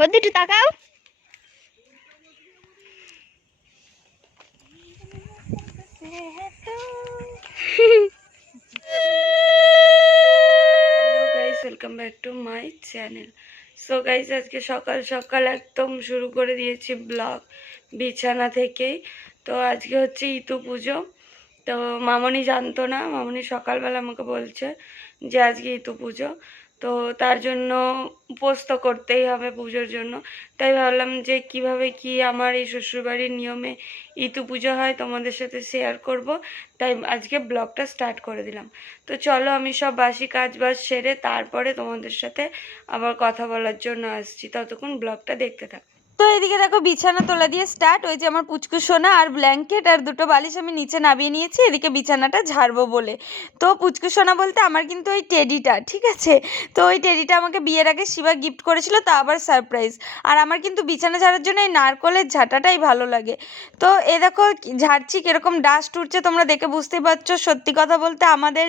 বদ্দি একটু welcome back to my channel so guys আজকে সকাল সকাল একদম শুরু করে দিয়েছি ব্লগ বিছানা থেকেই। তো আজকে হচ্ছে ইতু পুজো। তো মামনি জানতো না, মামনি সকালবেলা আমাকে বলছে যে আজকে ইতু পুজো। তো তার জন্য উপোস তো করতেই হবে পুজোর জন্য। তাই ভাবলাম যে কীভাবে কি আমার এই শ্বশুরবাড়ির নিয়মে ইতু পুজো হয় তোমাদের সাথে শেয়ার করব। তাই আজকে ব্লগটা স্টার্ট করে দিলাম। তো চলো আমি সব বাসি কাজ বাজ সেরে তারপরে তোমাদের সাথে আবার কথা বলার জন্য আসছি। ততক্ষণ ব্লগটা দেখতে থাক। তো এদিকে দেখো বিছানা তোলা দিয়ে স্টার্ট ওই যে আমার পুচকু সোনা আর ব্ল্যাঙ্কেট আর দুটো বালিশ আমি নিচে নামিয়ে নিয়েছি, এদিকে বিছানাটা ঝাড়বো বলে। তো পুচকু সোনা বলতে আমার কিন্তু ওই টেডিটা ঠিক আছে? তো ওই টেডিটা আমাকে বিয়ের আগে শিবা গিফট করেছিল, তা আবার সারপ্রাইজ আর আমার কিন্তু বিছানা ঝাড়ার জন্য এই নারকলের ঝাঁটাটাই ভালো লাগে। তো এ দেখো ঝাড়ছি কীরকম ডাস্ট উঠছে, তোমরা দেখে বুঝতেই পারছ, সত্যি কথা বলতে আমাদের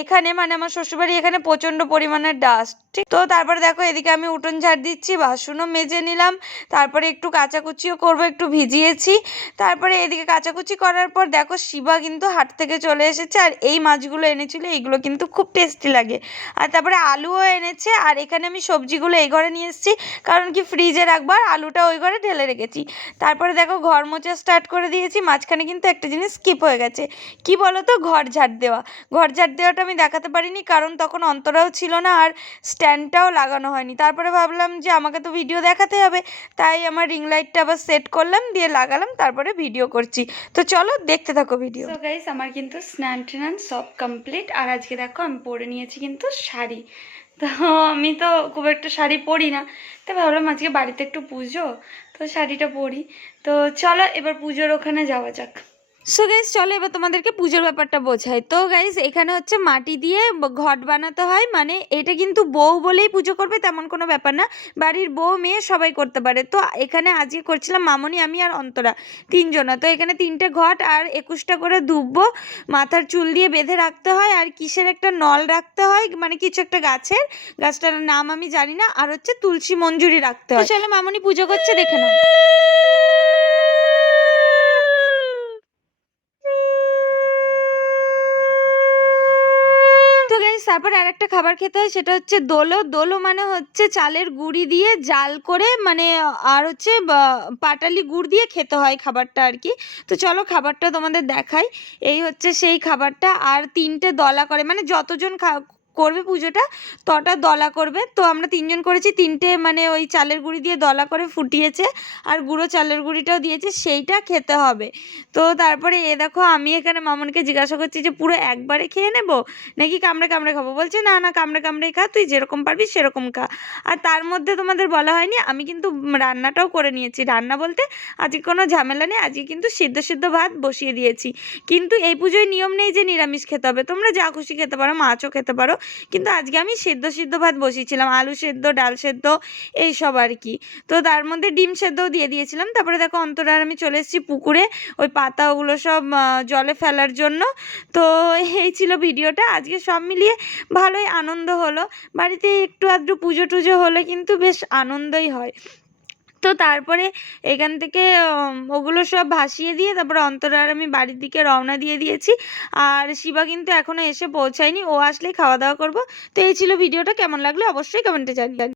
এখানে মানে আমার শ্বশুরবাড়ি এখানে প্রচণ্ড পরিমাণে ডাস্ট ঠিক? তো তারপরে দেখো এদিকে আমি উঠোন ঝাড় দিচ্ছি, বাসনও মেজে নিলাম তারপরে একটু কাচাকুচিও করব, একটু ভিজিয়েছি। তারপরে এদিকে কাচাকুচি করার পর দেখো শিবা কিন্তু হাট থেকে চলে এসেছে আর এই মাছগুলো এনেছিল, এইগুলো কিন্তু খুব টেস্টি লাগে। আর তারপরে আলুও এনেছে আর এখানে আমি সবজিগুলো এই ঘরে নিয়ে এসেছি, কারণ কি ফ্রিজে রাখব আর আলুটা ওই ঘরে ঢেলে রেখেছি। তারপরে দেখো ঘর মোচা স্টার্ট করে দিয়েছি, মাঝখানে কিন্তু একটা জিনিস স্কিপ হয়ে গেছে। কি বলো তো ঘর ঝাড় দেওয়া। ঘর ঝাড় দেওয়াটা আমি দেখাতে পারিনি, কারণ তখন অন্তরাও ছিল না আর স্ট্যান্ডটাও লাগানো হয়নি। তারপরে ভাবলাম যে আমাকে তো ভিডিও দেখাতে হবে তাই আমার রিং লাইটটা আবার সেট করলাম, দিয়ে লাগালাম, তারপরে ভিডিও করছি। তো চলো দেখতে থাকো ভিডিও তো গাইস আমার কিন্তু স্নান ট্যান সব কমপ্লিট আর আজকে দেখো আমি পরে নিয়েছি কিন্তু শাড়ি। তো আমি তো খুব একটা শাড়ি পরি না তো ভাবলাম আজকে বাড়িতে একটু পুজো, তো শাড়িটা পরি। তো চলো এবার পুজোর ওখানে যাওয়া যাক। সো গাইস চলো এবার তোমাদেরকে পুজোর ব্যাপারটা বোঝাই। তো গাইস এখানে হচ্ছে মাটি দিয়ে ঘট বানাতে হয়। মানে এটা কিন্তু বউ বলেই পুজো করবে, তেমন কোনো ব্যাপার না। বাড়ির বউ মেয়ে সবাই করতে পারে। তো এখানে আজকে করছিলাম মামনি, আমি আর অন্তরা তিনজনা। তো এখানে তিনটে ঘট আর একুশটা করে দুব্বো মাথার চুল দিয়ে বেঁধে রাখতে হয়। আর কিসের একটা নল রাখতে হয়? মানে কিছু একটা গাছের। গাছটার নাম আমি জানি না। আর হচ্ছে তুলসী মঞ্জুরি রাখতে হয়। চলো মামনি পুজো করছে, দেখে নাও তো গাইস তারপর আর একটা খাবার খেতে হয়, সেটা হচ্ছে দোলো। দোলো মানে হচ্ছে চালের গুঁড়ি দিয়ে জাল করে মানে আর হচ্ছে পাটালি গুড় দিয়ে খেতে হয় খাবারটা আর কি। তো চলো খাবারটা তোমাদের দেখাই। এই হচ্ছে সেই খাবারটা। আর তিনটে দলা করে মানে যতজন খা করবে পুজোটা, তটা দলা করবে। তো আমরা তিনজন করেছি, তিনটে মানে ওই চালের গুঁড়ি দিয়ে দলা করে ফুটিয়েছে, আর গুঁড়ো চালের গুঁড়িটাও দিয়েছে, সেইটা খেতে হবে। তো তারপরে এ দেখো, আমি এখানে মামনকে জিজ্ঞাসা করছি যে, পুরো একবারে খেয়ে নেব? নাকি কামড়ে কামড়ে খাব? বলছে, না না, কামড়ে কামড়ে খা, তুই যেরকম পারবি সেরকম খা। আর তার মধ্যে তোমাদের বলা হয়নি, আমি কিন্তু রান্নাটাও করে নিয়েছি। রান্না বলতে আজকে কোনো ঝামেলা নেই, আজকে কিন্তু সিদ্ধ সিদ্ধ ভাত বসিয়ে দিয়েছি। কিন্তু এই পুজোয় নিয়ম নেই যে, নিরামিষ খেতে হবে। তোমরা যা খুশি খেতে পারো, মাছও খেতে পারো কিন্তু আজকে আমি সেদ্ধ সিদ্ধ ভাত বসিয়েছিলাম, আলু সেদ্ধ, ডাল সেদ্ধ, এইসব আর কি। তো তার মধ্যে ডিম সেদ্ধও দিয়ে দিয়েছিলাম। তারপরে দেখো অন্তরা আর আমি চলে এসেছি পুকুরে, ওই পাতা ওগুলো সব জলে ফেলার জন্য। তো এই ছিল ভিডিওটা। আজকে সব মিলিয়ে ভালোই আনন্দ হলো। বাড়িতে একটু আধটু পুজো টুজো হলে কিন্তু বেশ আনন্দই হয়। তো তারপরে এখান থেকে ওগুলো সব ভাসিয়ে দিয়ে তারপরে অন্তরা আর আমি বাড়ির দিকে রওনা দিয়ে দিয়েছি। আর শিবা কিন্তু এখনও এসে পৌঁছায়নি, ও আসলেই খাওয়া দাওয়া করব। তো এই ছিল ভিডিওটা, কেমন লাগল অবশ্যই কমেন্টে জানিয়ে